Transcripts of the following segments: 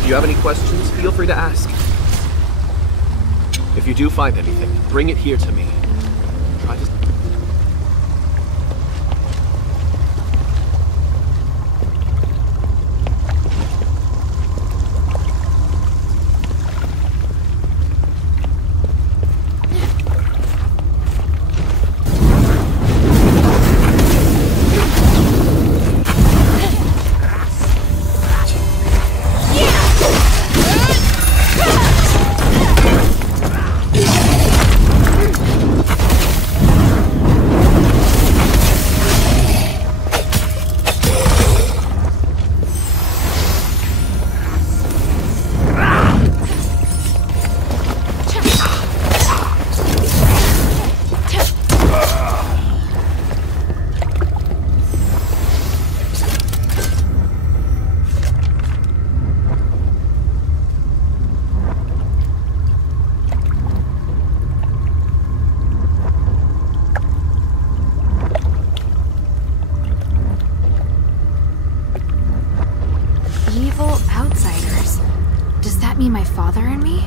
If you have any questions, feel free to ask. If you do find anything, bring it here to me. Try to... My father and me?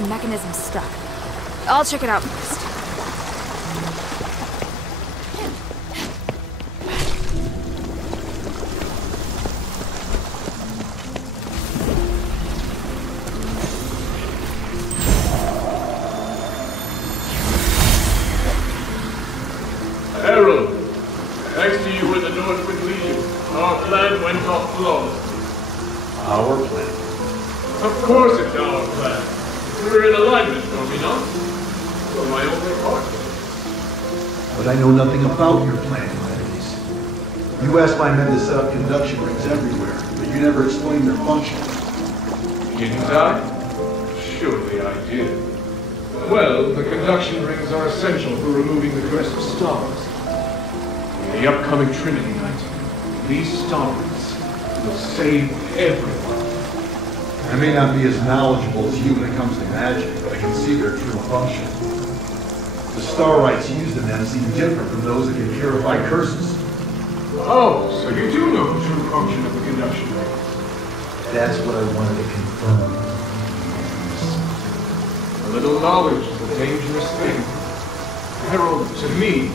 the mechanism's stuck. I'll check it out first. Harold, thanks to you and the Northwind Legion, our plan went off flawlessly. Our plan? Of course it's our plan. We're in alignment, are we not? You're my only partner. But I know nothing about your plan, Leatherface. You asked my men to set up conduction rings everywhere, but you never explained their function. Didn't I? Surely I did. Well, the conduction rings are essential for removing the crest of stars. In the upcoming Trinity Night, these star rings will save everyone. I may not be as knowledgeable as you when it comes to magic, but I can see their true function. The star rites used in them seem different from those that can purify curses. Oh, so you do know the true function of the conduction rings. That's what I wanted to confirm. A little knowledge is a dangerous thing. Harold, to me,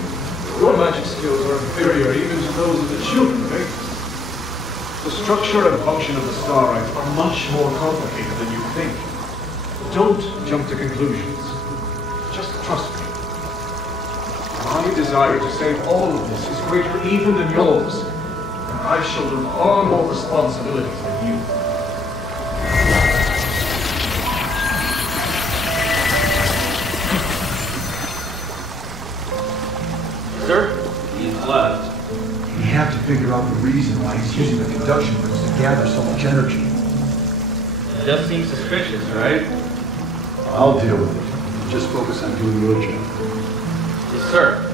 your magic skills are inferior even to those of the children, right? The structure and function of the star rites are much more complicated than you think. Don't jump to conclusions. Just trust me. My desire to save all of this is greater even than yours, and I shoulder far more responsibilities than you. Sir? He's left. We have to figure out the reason why he's using the conduction rings to gather so much energy. It does seem suspicious, right? I'll deal with it. Just focus on doing your job. Yes, sir.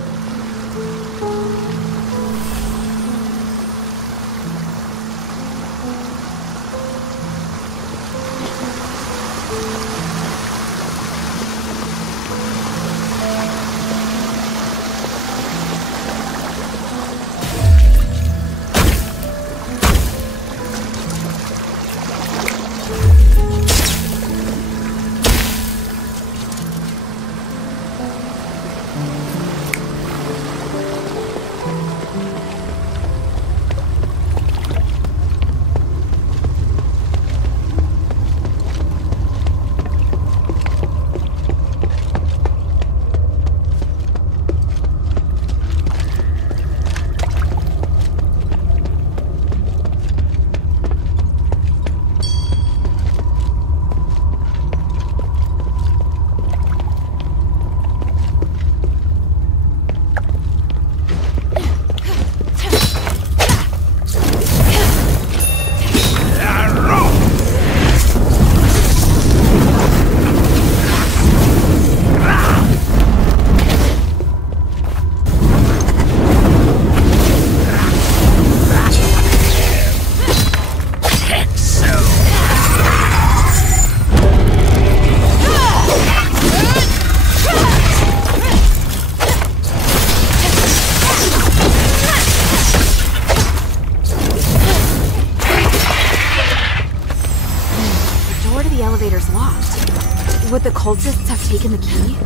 Would the cultists have taken the key?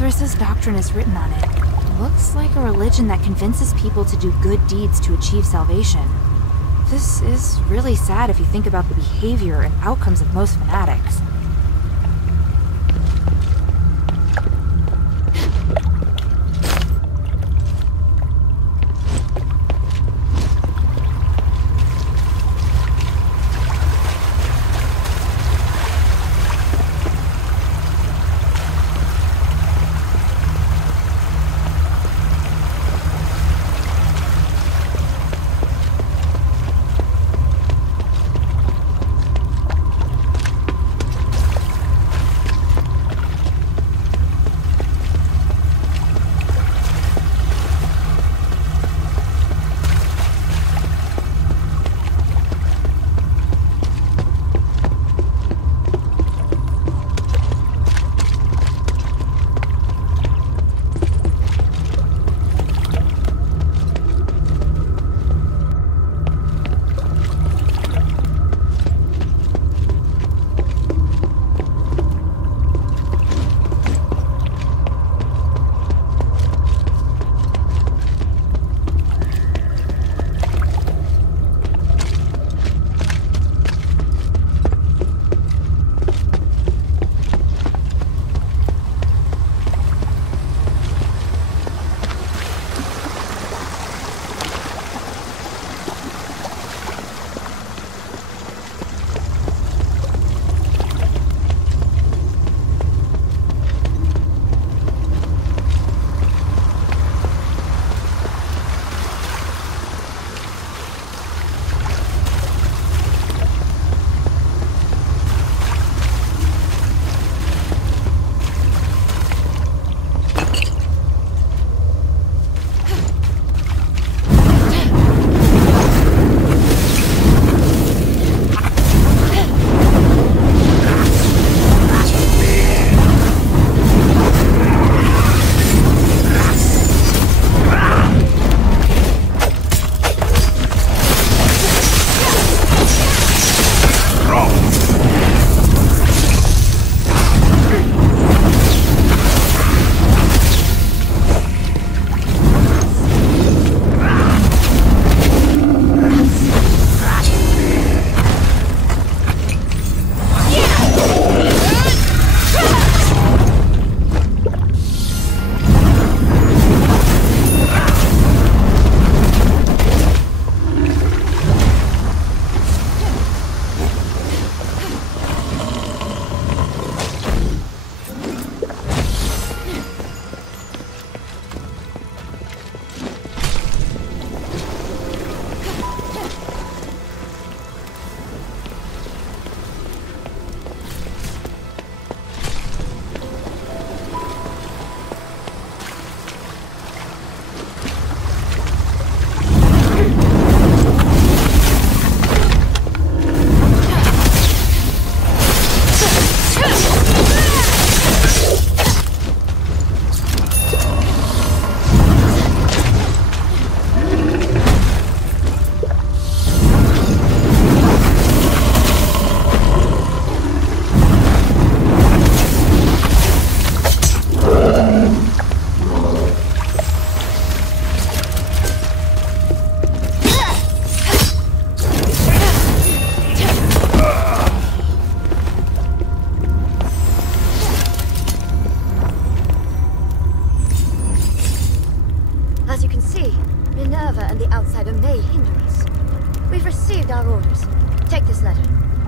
Ethris's doctrine is written on it. Looks like a religion that convinces people to do good deeds to achieve salvation. This is really sad if you think about the behavior and outcomes of most fanatics.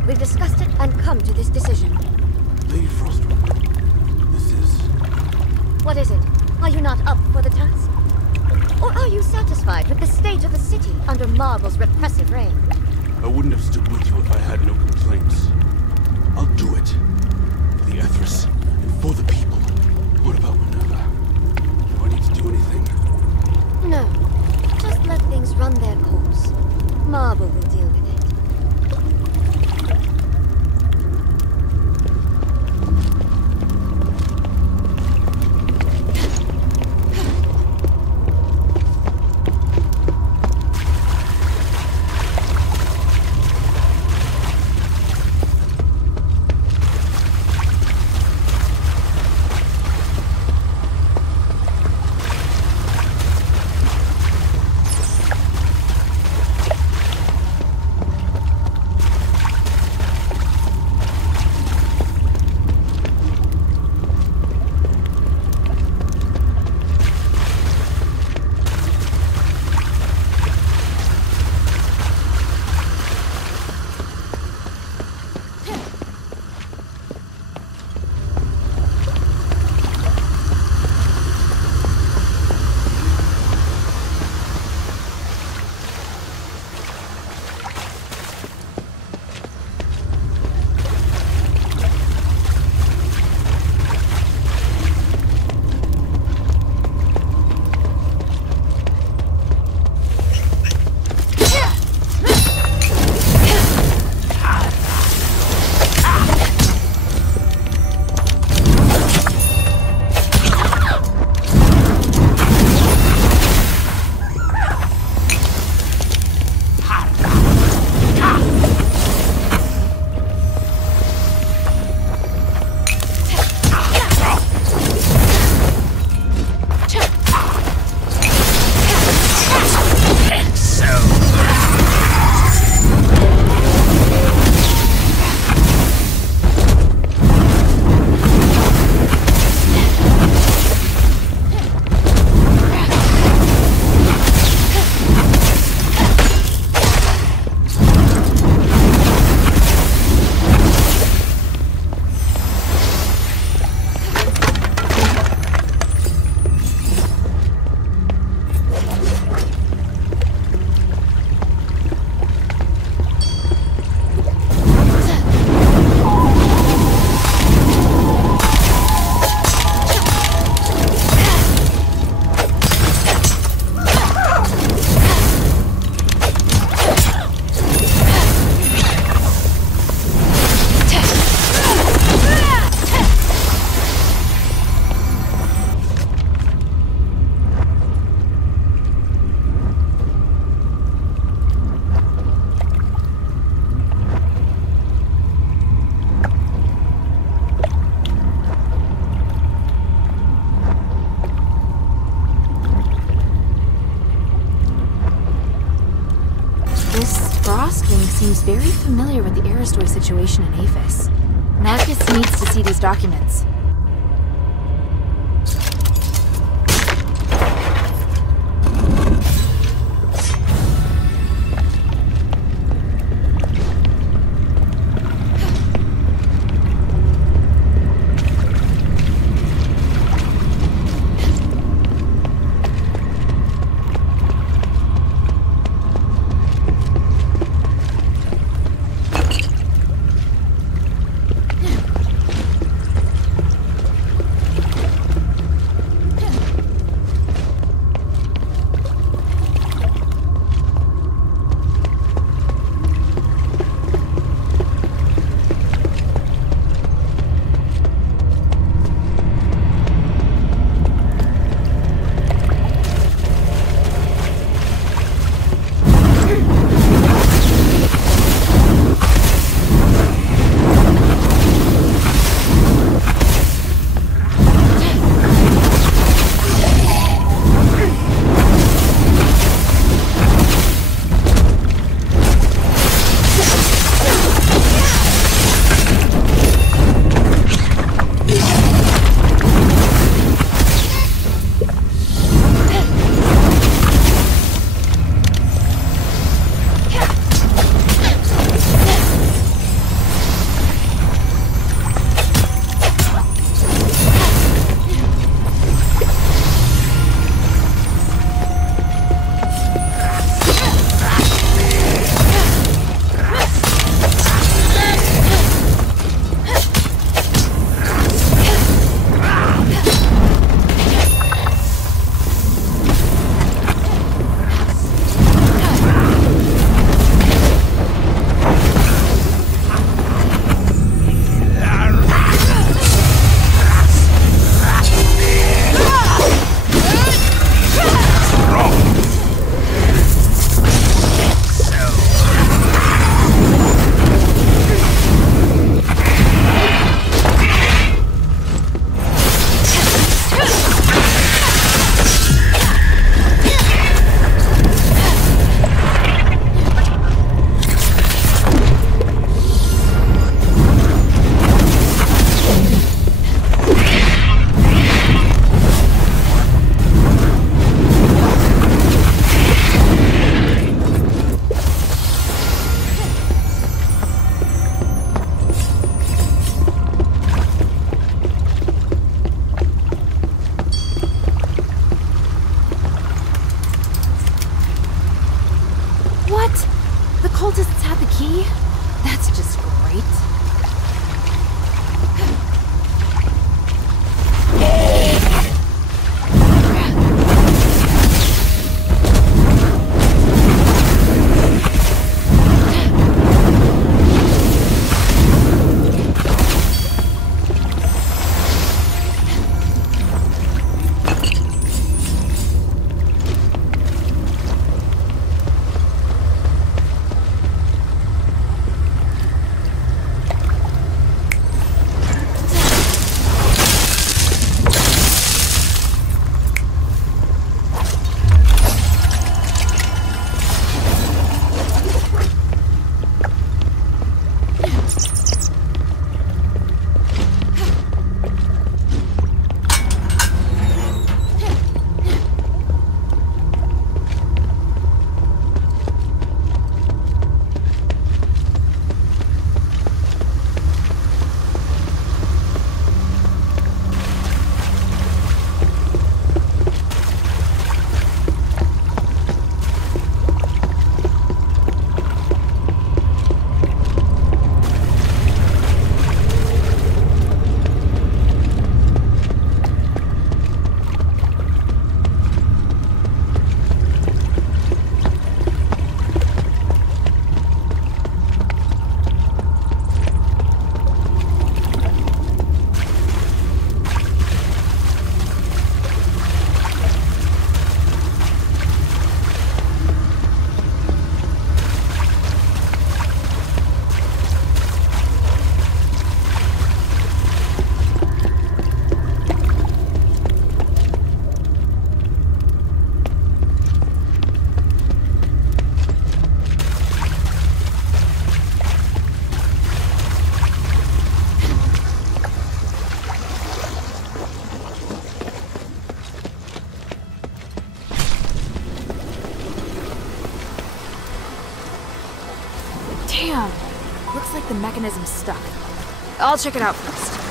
We've discussed it and come to this decision. Lady Frostwood, this is... What is it? Are you not up for the task? Or are you satisfied with the state of the city under Marble's repressive reign? I wouldn't have stood with you if I had no complaints. I'll do it. For the Ethris, and for the people. What about Minerva? Do I need to do anything? No. Just let things run their course. Marble will deal with it. seems very familiar with the Aristoid situation in Aphis. Marcus needs to see these documents. Looks like the mechanism's stuck. I'll check it out first.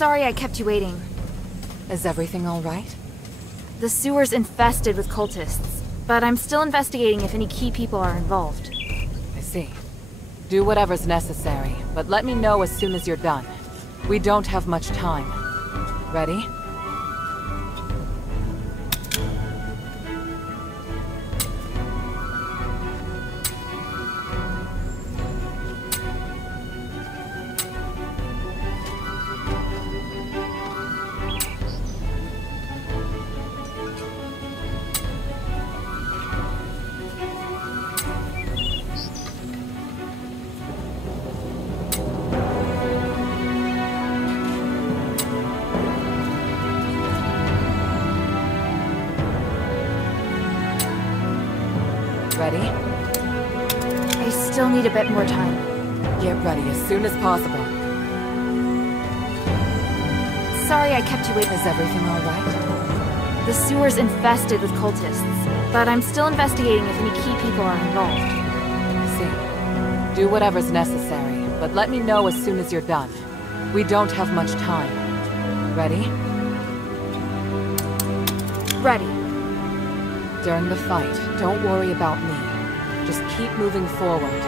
Sorry I kept you waiting. Is everything all right? The sewer's infested with cultists, but I'm still investigating if any key people are involved. I see. Do whatever's necessary, but let me know as soon as you're done. We don't have much time. Ready? Ready? I still need a bit more time. Get ready as soon as possible. Sorry I kept you waiting. Is everything all right? The sewer's infested with cultists, but I'm still investigating if any key people are involved. I see. Do whatever's necessary, but let me know as soon as you're done. We don't have much time. Ready? Ready. During the fight, don't worry about me. Just keep moving forward.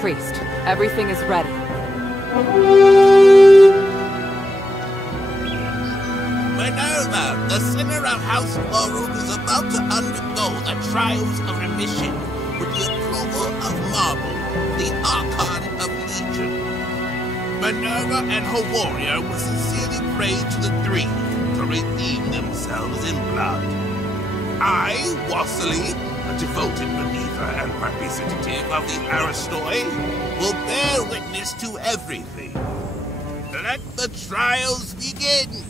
Priest, everything is ready. Minerva, the sinner of House Laurel is about to undergo the trials of remission with the approval of Marble, the Archon of Legion. Minerva and her warrior will sincerely pray to the three to redeem themselves in blood. I, Wassily, a devoted believer and representative of the Aristoi, will bear witness to everything. Let the trials begin!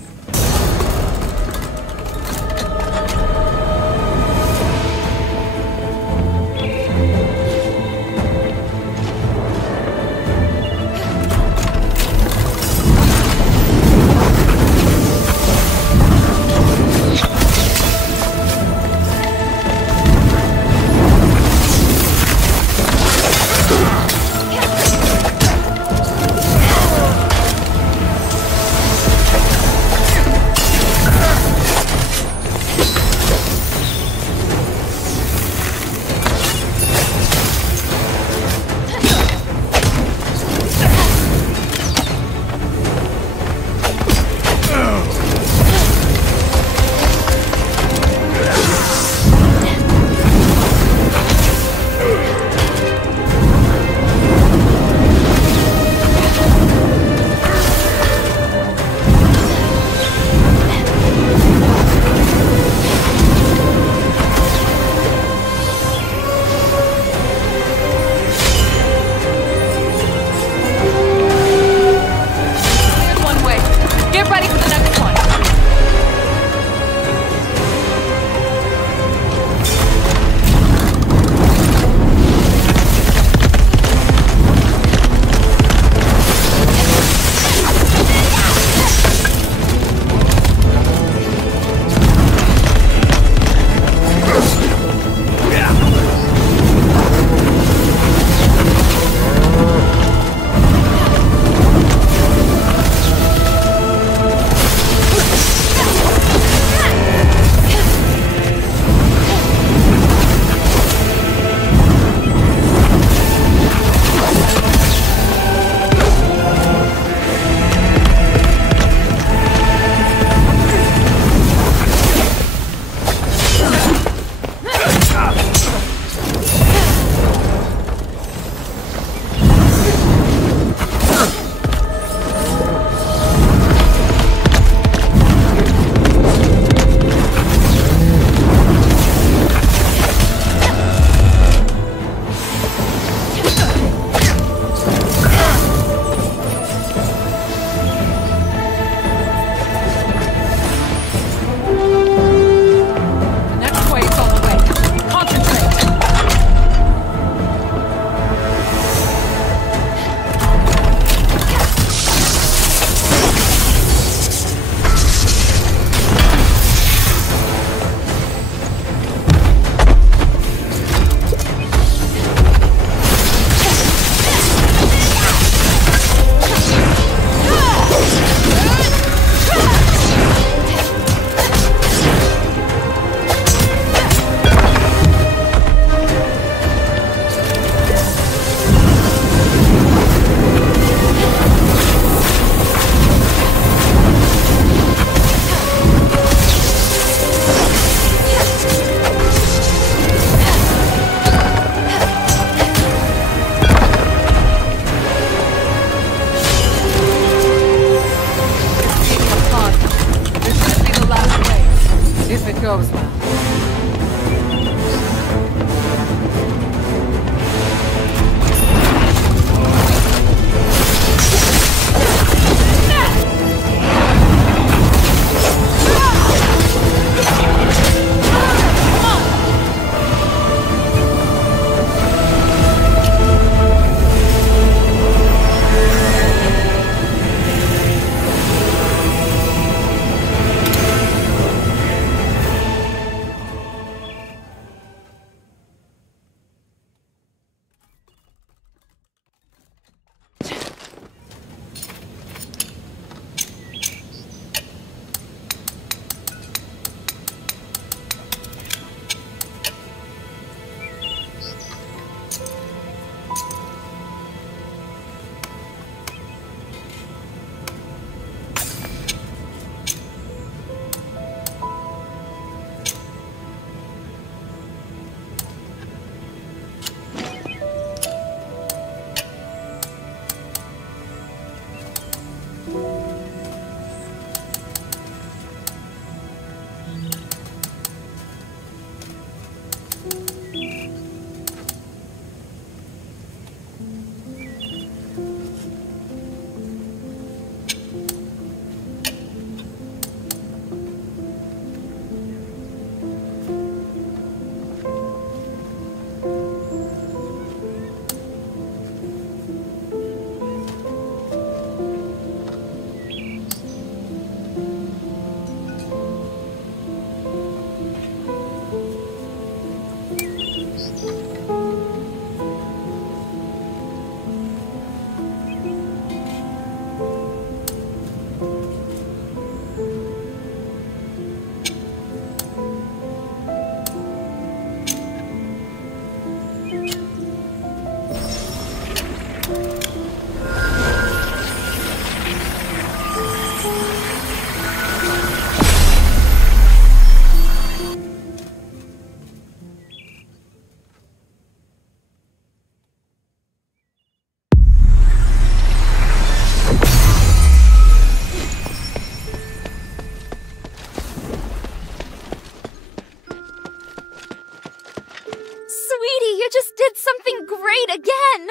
just did something great again!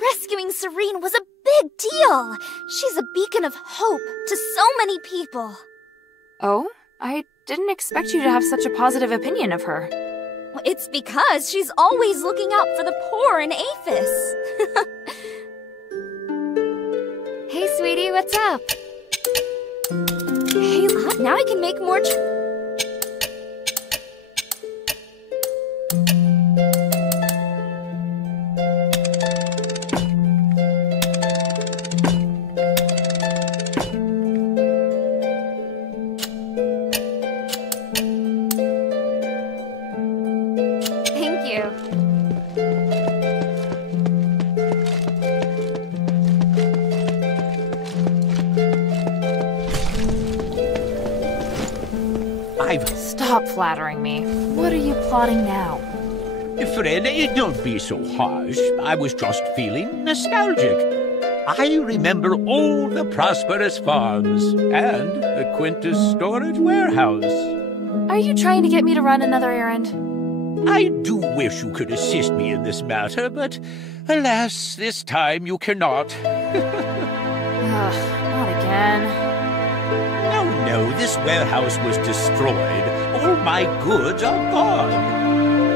Rescuing Serene was a big deal! She's a beacon of hope to so many people. Oh? I didn't expect you to have such a positive opinion of her. It's because she's always looking out for the poor in Aphis. Hey, sweetie, what's up? Hey, now I can make more Thank you. Stop flattering me. What are you plotting now? Friend, don't be so harsh. I was just feeling nostalgic. I remember all the prosperous farms and the Quintus storage warehouse. Are you trying to get me to run another errand? I do wish you could assist me in this matter, but alas, this time you cannot. Ugh, not again. No, this warehouse was destroyed. All my goods are gone.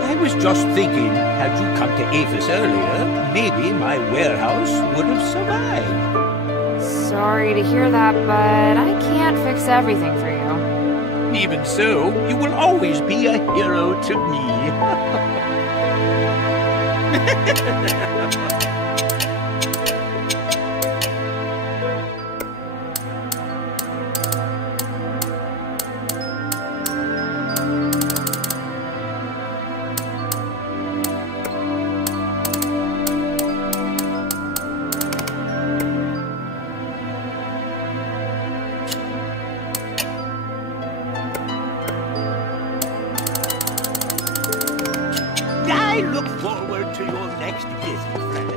I was just thinking, had you come to Aphis earlier, maybe my warehouse would have survived. Sorry to hear that, but I can't fix everything for you. Even so, you will always be a hero to me. I look forward to your next visit, friend.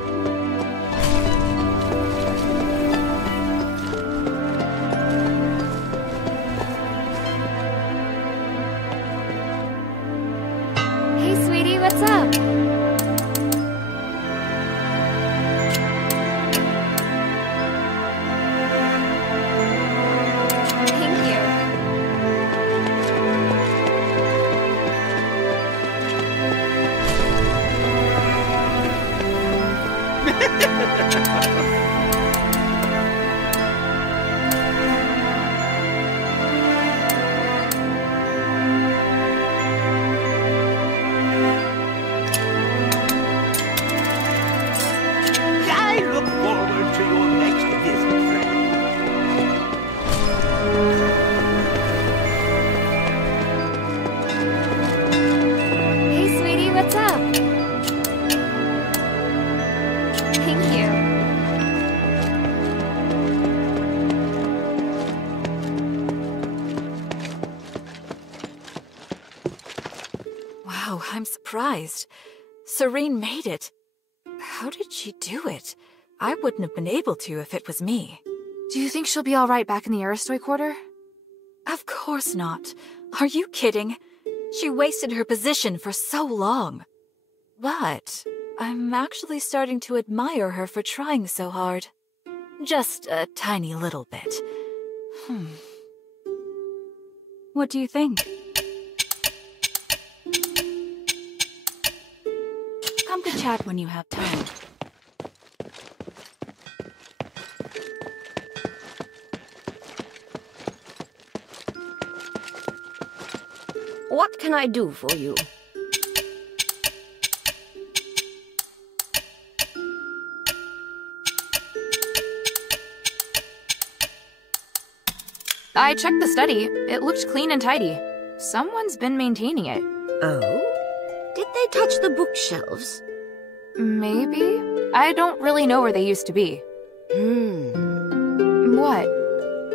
Hey, sweetie, what's up? Thank you. I look forward to your next visit, friend. Hey, sweetie, what's up? Thank you. Wow, I'm surprised. Serene made it. How did she do it? I wouldn't have been able to if it was me. Do you think she'll be all right back in the Aristoi quarter? Of course not. Are you kidding? She wasted her position for so long. But I'm actually starting to admire her for trying so hard. Just a tiny little bit. What do you think? Come to chat when you have time. What can I do for you? I checked the study. It looked clean and tidy. Someone's been maintaining it. Oh? Did they touch the bookshelves? Maybe? I don't really know where they used to be. What?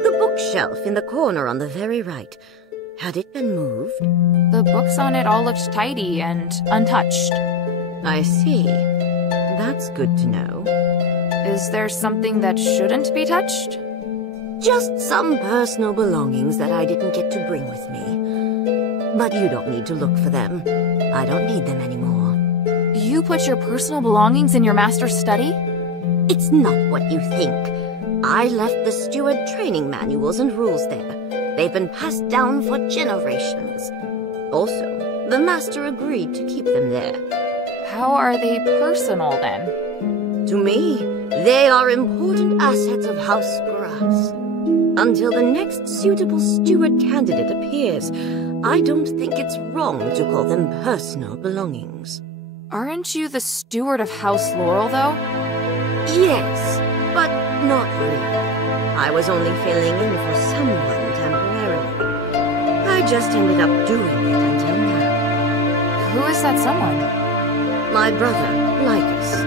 The bookshelf in the corner on the very right. Had it been moved? The books on it all looked tidy and untouched. I see. That's good to know. Is there something that shouldn't be touched? Just some personal belongings that I didn't get to bring with me. But you don't need to look for them. I don't need them anymore. You put your personal belongings in your master's study? It's not what you think. I left the steward training manuals and rules there. They've been passed down for generations. Also, the master agreed to keep them there. How are they personal, then? To me, they are important assets of House Grass. Until the next suitable steward candidate appears, I don't think it's wrong to call them personal belongings. Aren't you the steward of House Laurel, though? Yes, but not really. I was only filling in for someone temporarily. I just ended up doing it until now. Who is that someone? My brother, Lycus.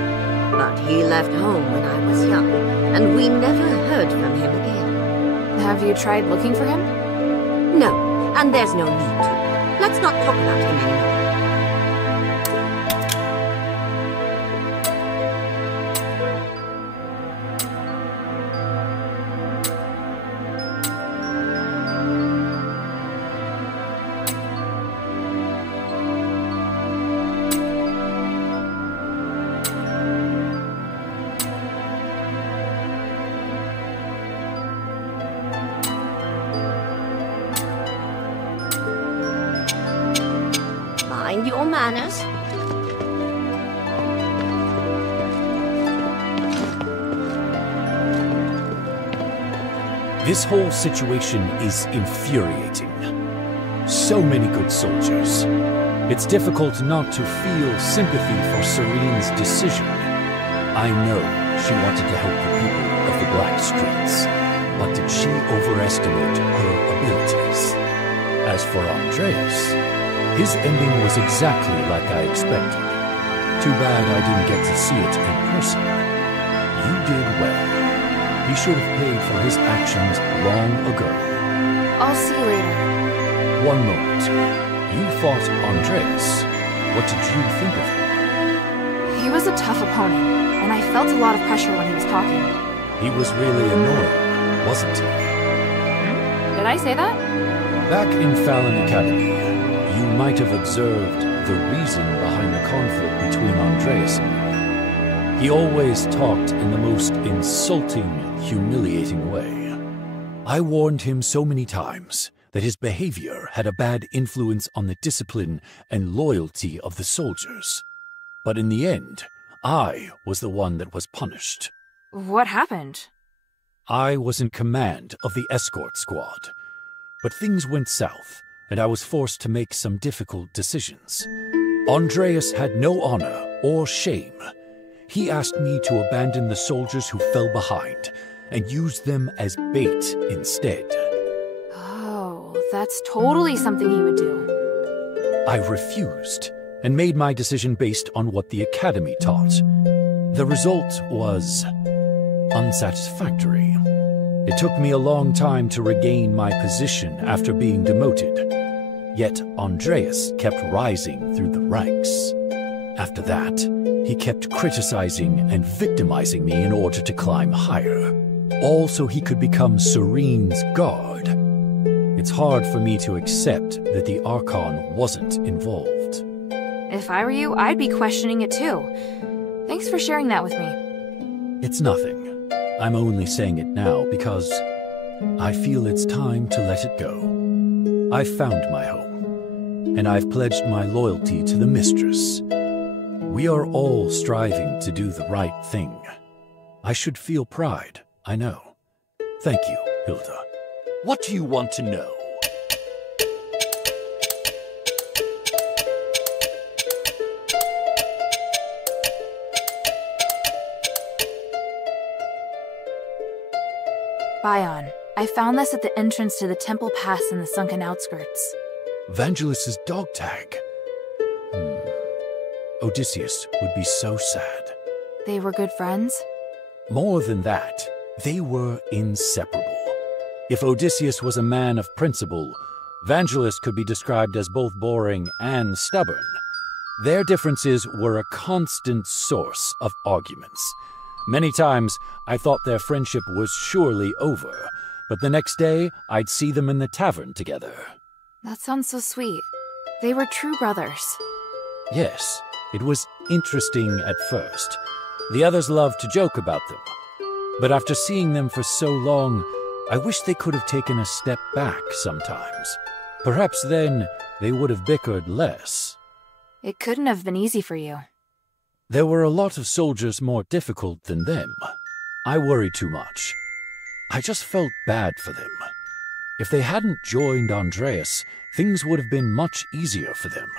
But he left home when I was young, and we never heard from him again. Have you tried looking for him? No, and there's no need to. Let's not talk about him anymore. Mind your manners. This whole situation is infuriating. So many good soldiers. It's difficult not to feel sympathy for Serene's decision. I know she wanted to help the people of the Black Streets, but did she overestimate her abilities? As for Andreas, his ending was exactly like I expected. Too bad I didn't get to see it in person. You did well. He should have paid for his actions long ago. I'll see you later. One moment. You fought Andreas. What did you think of him? He was a tough opponent, and I felt a lot of pressure when he was talking. He was really annoying, wasn't he? Did I say that? Back in Fallon Academy, you might have observed the reason behind the conflict between Andreas and me. He always talked in the most insulting, humiliating way. I warned him so many times that his behavior had a bad influence on the discipline and loyalty of the soldiers. But in the end, I was the one that was punished. What happened? I was in command of the escort squad. But things went south, and I was forced to make some difficult decisions. Andreas had no honor or shame. He asked me to abandon the soldiers who fell behind and use them as bait instead. Oh, that's totally something he would do. I refused and made my decision based on what the academy taught. The result was unsatisfactory. It took me a long time to regain my position after being demoted. Yet Andreas kept rising through the ranks. After that, he kept criticizing and victimizing me in order to climb higher, all so he could become Serene's guard. It's hard for me to accept that the Archon wasn't involved. If I were you, I'd be questioning it too. Thanks for sharing that with me. It's nothing. I'm only saying it now because I feel it's time to let it go. I've found my home, and I've pledged my loyalty to the mistress. We are all striving to do the right thing. I should feel pride, I know. Thank you, Hilda. What do you want to know? Bion, I found this at the entrance to the temple pass in the sunken outskirts. Vangelis's dog tag. Odysseus would be so sad. They were good friends? More than that, they were inseparable. If Odysseus was a man of principle, Vangelis could be described as both boring and stubborn. Their differences were a constant source of arguments. Many times, I thought their friendship was surely over, but the next day, I'd see them in the tavern together. That sounds so sweet. They were true brothers. Yes, It was interesting at first. The others loved to joke about them. But after seeing them for so long, I wish they could have taken a step back sometimes. Perhaps then they would have bickered less. It couldn't have been easy for you. There were a lot of soldiers more difficult than them. I worry too much. I just felt bad for them. If they hadn't joined Andreas, things would have been much easier for them.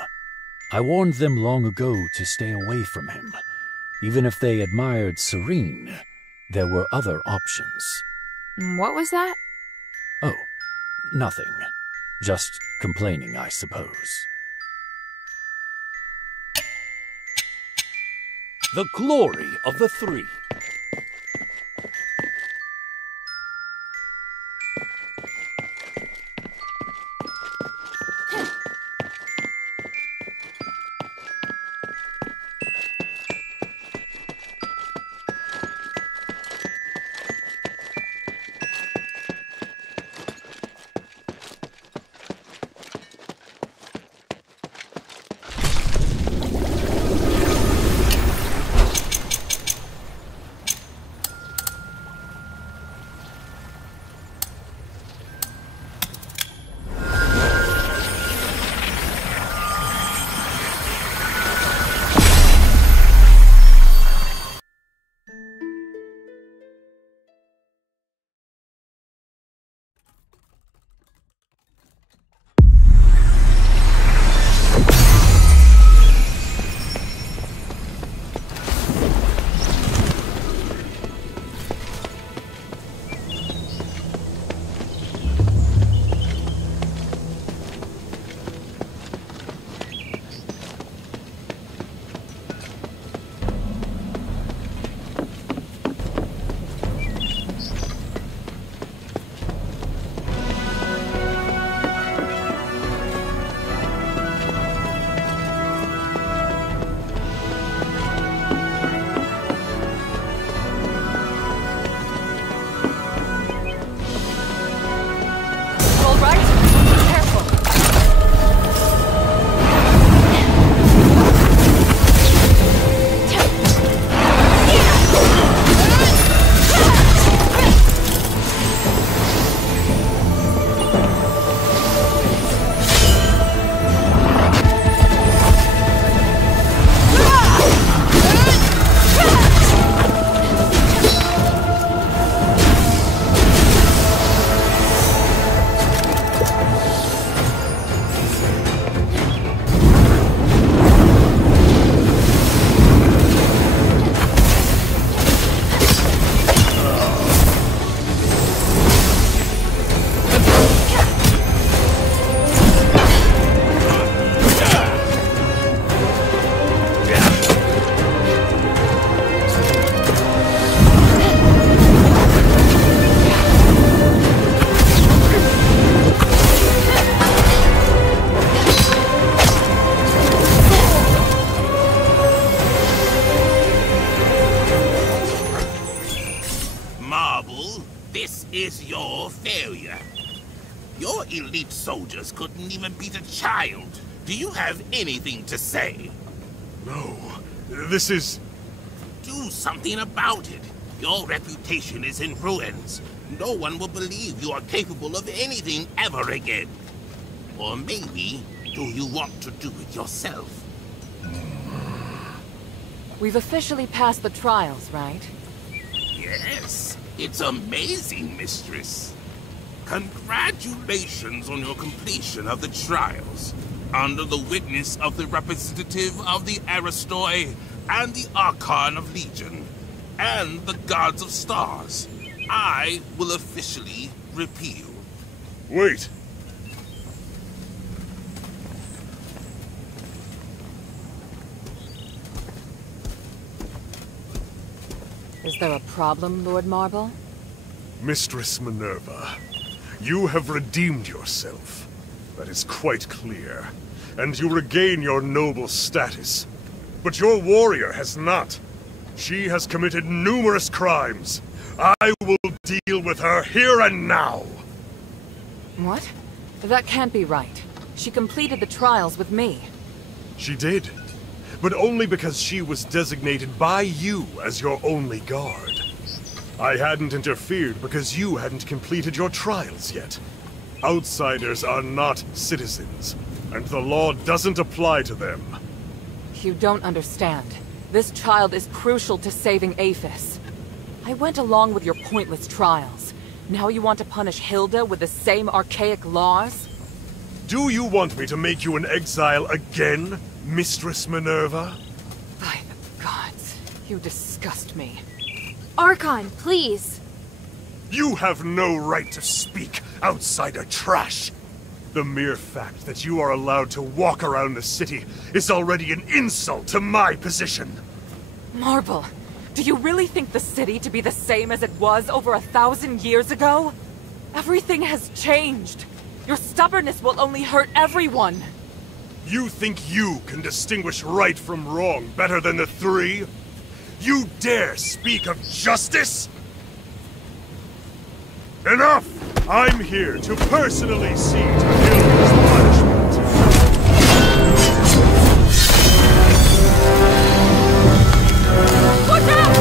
I warned them long ago to stay away from him. Even if they admired Serene, there were other options. What was that? Oh, nothing. Just complaining, I suppose. The glory of the three. is your failure. Your elite soldiers couldn't even beat a child. Do you have anything to say? No. This is... Do something about it. Your reputation is in ruins. No one will believe you are capable of anything ever again. Or maybe, do you want to do it yourself? We've officially passed the trials, right? Yes. It's amazing, mistress. Congratulations on your completion of the trials. Under the witness of the representative of the Aristoi and the Archon of Legion, and the Gods of Stars, I will officially repeal. Wait. Is there a problem, Lord Marble? Mistress Minerva, you have redeemed yourself. That is quite clear. And you regain your noble status. But your warrior has not. She has committed numerous crimes. I will deal with her here and now. What? That can't be right. She completed the trials with me. She did. but only because she was designated by you as your only guard. I hadn't interfered because you hadn't completed your trials yet. Outsiders are not citizens, and the law doesn't apply to them. You don't understand. This child is crucial to saving Aphis. I went along with your pointless trials. Now you want to punish Hilda with the same archaic laws? Do you want me to make you an exile again, Mistress Minerva? By the gods, you disgust me. Archon, please! You have no right to speak, outsider trash! The mere fact that you are allowed to walk around the city is already an insult to my position! Marble, do you really think the city to be the same as it was over 1,000 years ago? Everything has changed. Your stubbornness will only hurt everyone. You think you can distinguish right from wrong better than the three? You dare speak of justice? Enough! I'm here to personally see to Hilda's punishment. Watch out!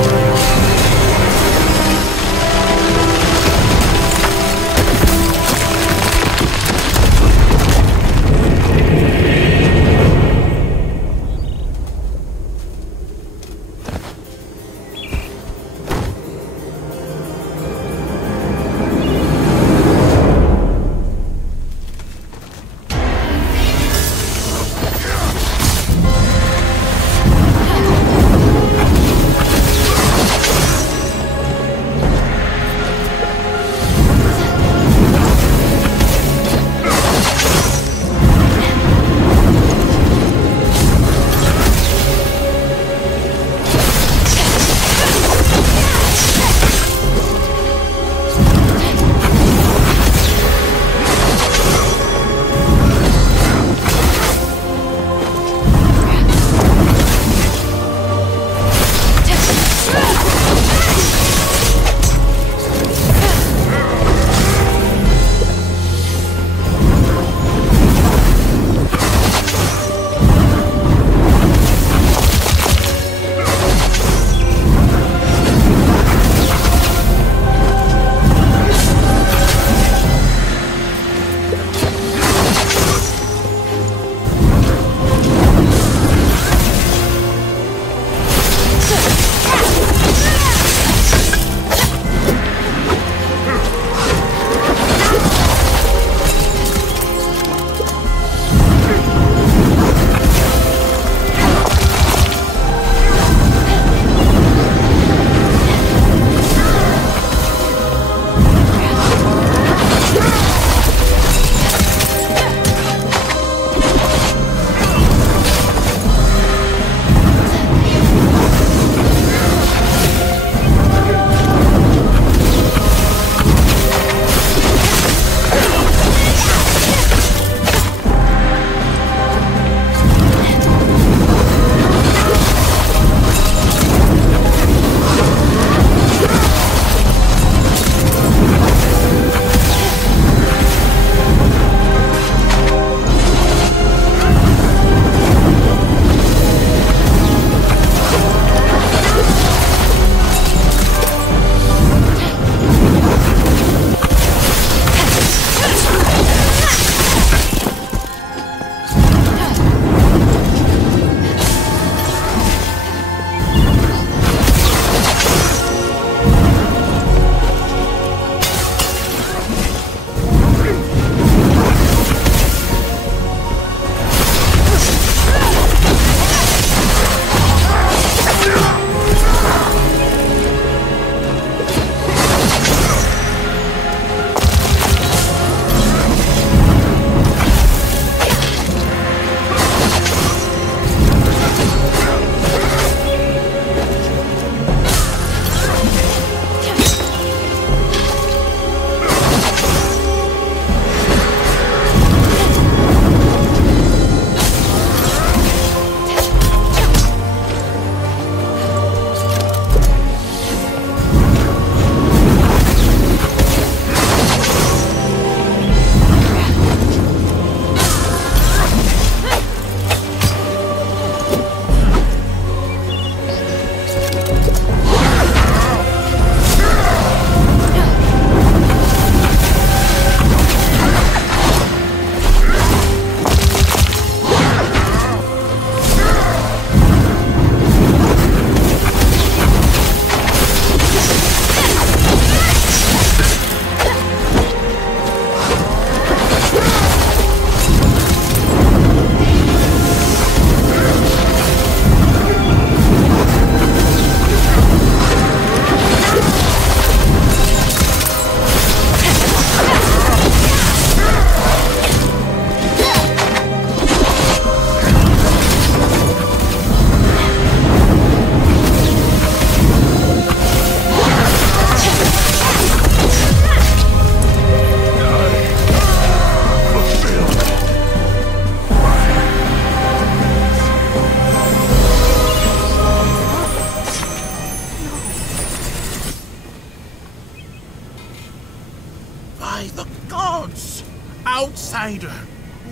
outsider!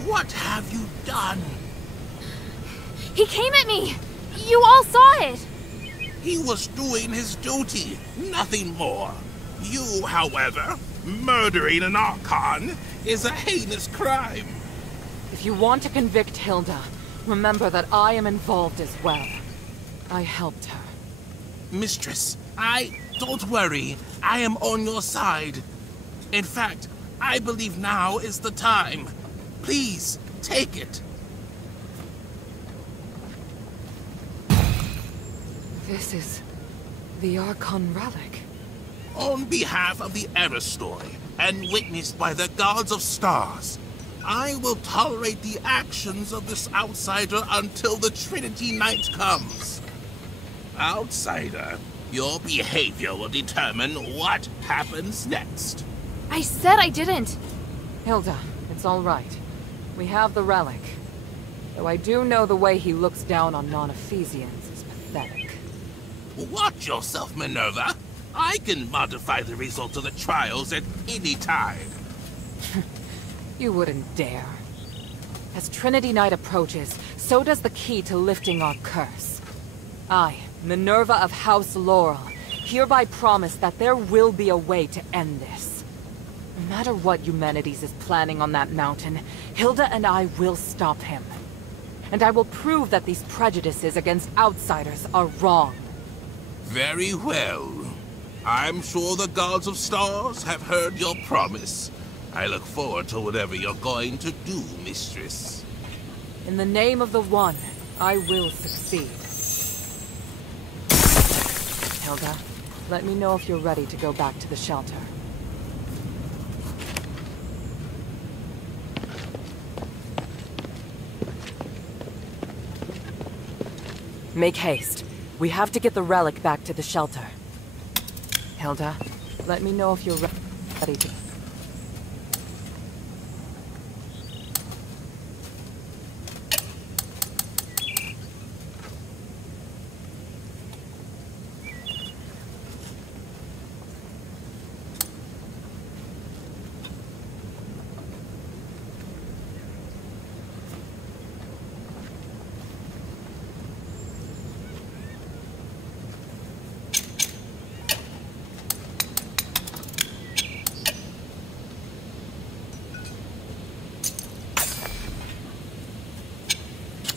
What have you done? He came at me! You all saw it! He was doing his duty, nothing more. You, however, murdering an Archon is a heinous crime. If you want to convict Hilda, remember that I am involved as well. I helped her. Mistress, don't worry. I am on your side. In fact, I believe now is the time. Please, take it. This is the Archon relic. On behalf of the Aristoi, and witnessed by the gods of stars, I will tolerate the actions of this outsider until the Trinity Night comes. Outsider, your behavior will determine what happens next. I said I didn't! Hilda, it's all right. We have the relic. Though I do know the way he looks down on non-Ephesians is pathetic. Watch yourself, Minerva. I can modify the result of the trials at any time. You wouldn't dare. As Trinity Night approaches, so does the key to lifting our curse. I, Minerva of House Laurel, hereby promise that there will be a way to end this. No matter what Eumenides is planning on that mountain, Hilda and I will stop him. And I will prove that these prejudices against outsiders are wrong. Very well. I'm sure the gods of stars have heard your promise. I look forward to whatever you're going to do, mistress. In the name of the One, I will succeed. Hilda, let me know if you're ready to go back to the shelter. Make haste. We have to get the relic back to the shelter. Hilda, let me know if you're ready to...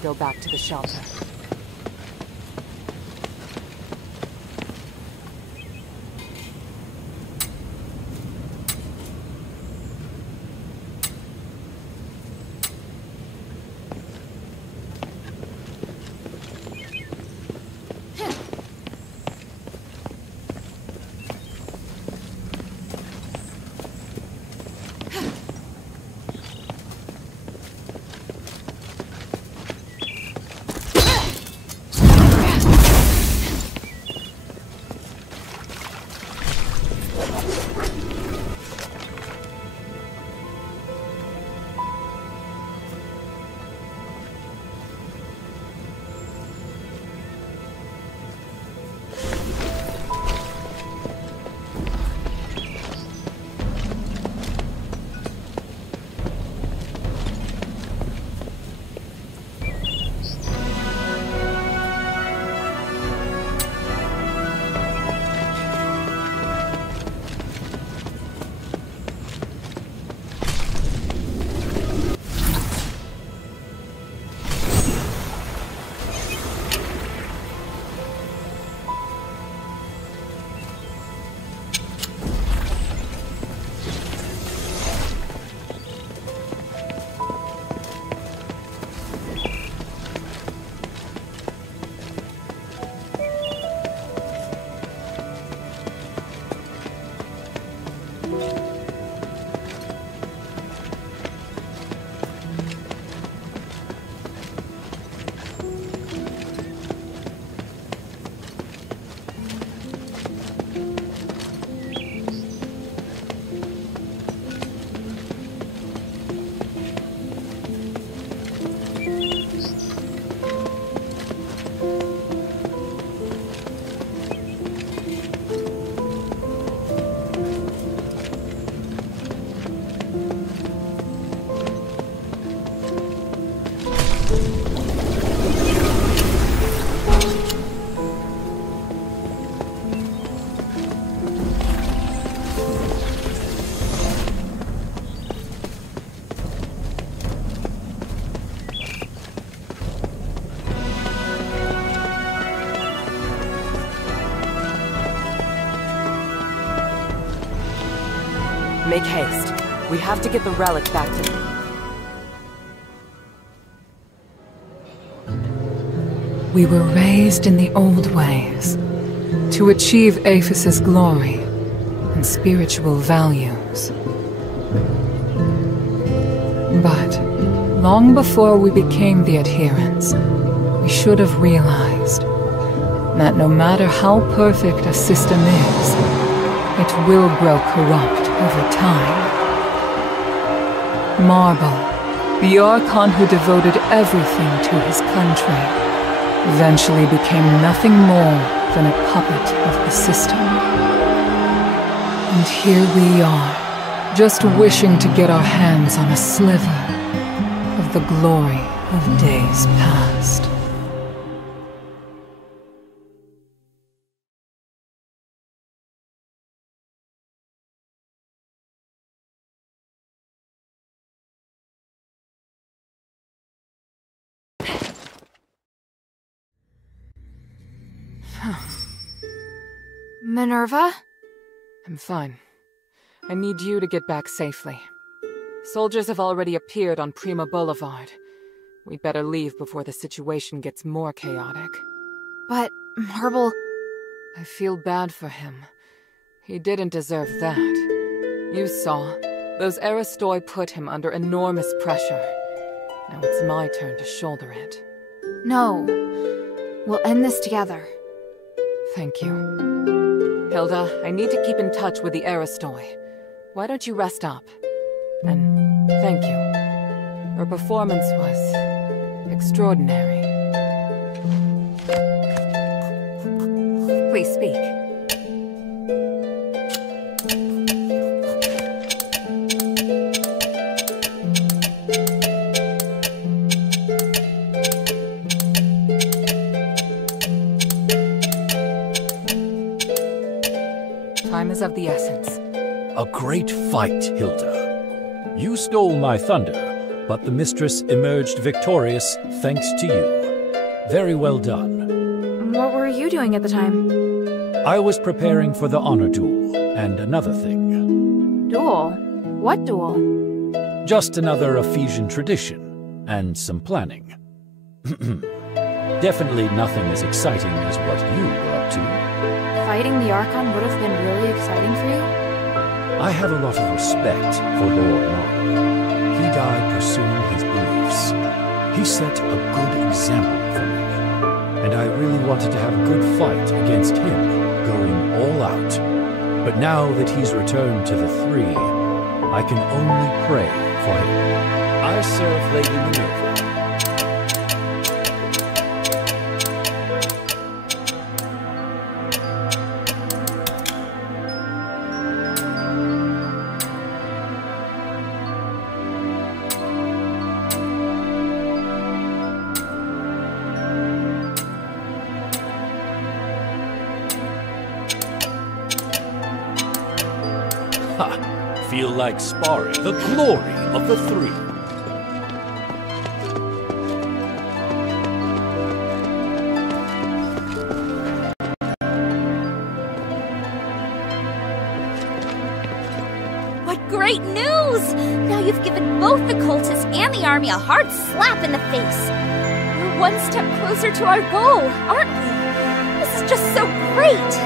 Go back to the shelter. Make haste. We have to get the relic back to... We were raised in the old ways, to achieve Aphis' glory and spiritual values. But long before we became the adherents, we should have realized that no matter how perfect a system is, it will grow corrupt over time. Marble, the Archon who devoted everything to his country, eventually became nothing more than a puppet of the system. And here we are, just wishing to get our hands on a sliver of the glory of days past. Minerva? I'm fine. I need you to get back safely. Soldiers have already appeared on Prima Boulevard. We'd better leave before the situation gets more chaotic. But, Marble... I feel bad for him. He didn't deserve that. You saw. Those Aristoi put him under enormous pressure. Now it's my turn to shoulder it. No. We'll end this together. Thank you. Hilda, I need to keep in touch with the Aristoi. Why don't you rest up? And thank you. Your performance was extraordinary. Please speak. Time is of the essence. A great fight, Hilda. You stole my thunder, but the mistress emerged victorious thanks to you. Very well done. What were you doing at the time? I was preparing for the honor duel, and another thing. Duel? What duel? Just another Ephesian tradition, and some planning. Definitely nothing as exciting as what you were up to. Fighting the Archon would have been really exciting for you? I have a lot of respect for Lord Marble. He died pursuing his beliefs. He set a good example for me, and I really wanted to have a good fight against him, going all out. But now that he's returned to the Three, I can only pray for him. I serve Lady Minerva. Feel like sparring. The glory of the Three. What great news! Now you've given both the cultists and the army a hard slap in the face. We're one step closer to our goal, aren't we? This is just so great!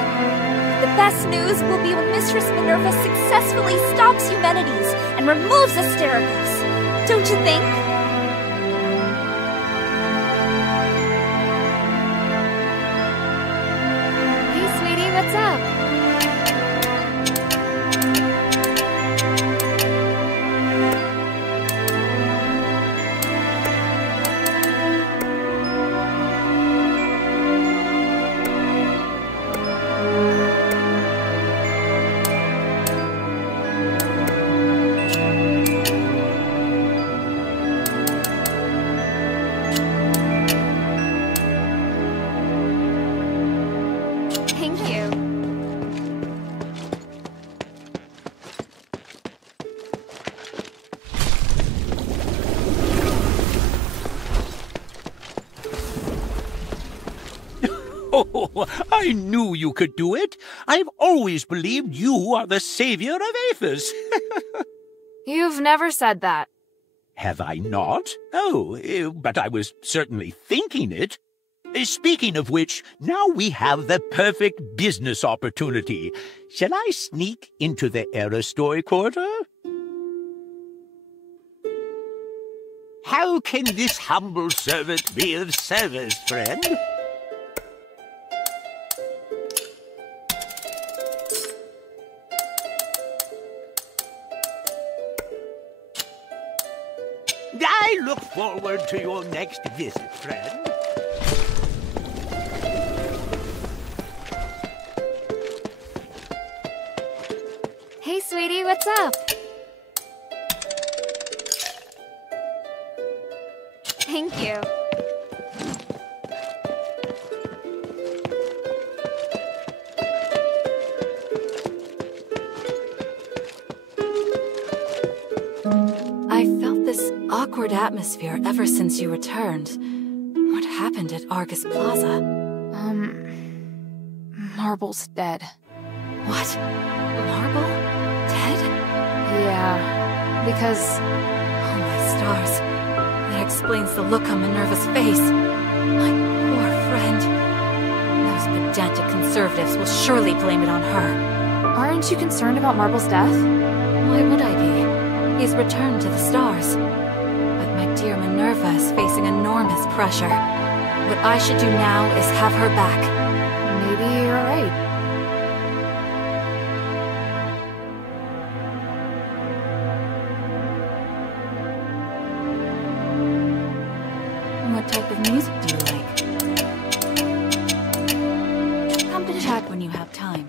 The best news will be when Mistress Minerva successfully stops Eumenides and removes Asterigos. Don't you think? Hey, sweetie, what's up? I knew you could do it. I've always believed you are the savior of Aphis. You've never said that. Have I not? Oh, but I was certainly thinking it. Speaking of which, now we have the perfect business opportunity. Shall I sneak into the Aristoy quarter? How can this humble servant be of service, friend? I look forward to your next visit, friend. Hey, sweetie, what's up? Thank you. I felt this awkward atmosphere ever since you returned. What happened at Argus Plaza? Marble's dead. What? Marble? Dead? Yeah, because... Oh, my stars. That explains the look on Minerva's face. My poor friend. Those pedantic conservatives will surely blame it on her. Aren't you concerned about Marble's death? Why would I be? He's returned to the stars. But my dear Minerva is facing enormous pressure. What I should do now is have her back. Maybe you're right. What type of music do you like? Come to chat when you have time.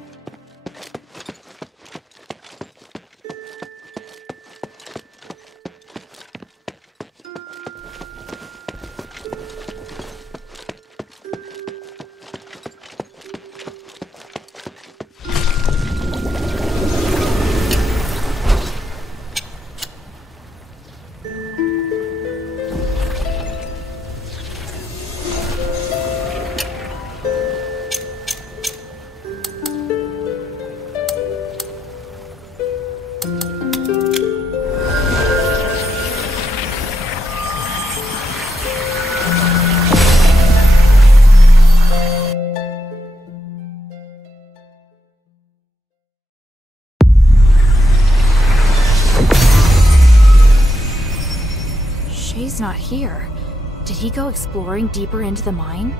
Shay's not here. Did he go exploring deeper into the mine?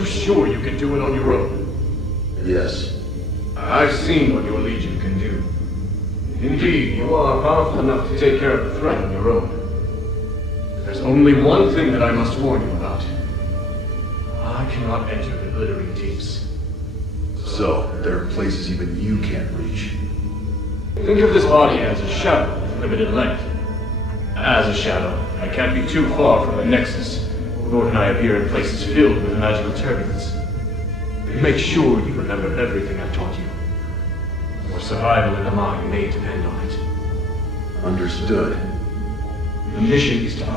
you sure you can do it on your own? Yes. I've seen what your Legion can do. Indeed, you are powerful enough to take care of the threat on your own. There's only one thing that I must warn you about. I cannot enter the glittering deeps. So, there are places even you can't reach. Think of this body as a shadow with limited length. As a shadow, I can't be too far from the Nexus, nor can I appear in places filled with magical turbulence. Make sure you remember everything I taught you. Your survival in the mine may depend on it. Understood. The mission is to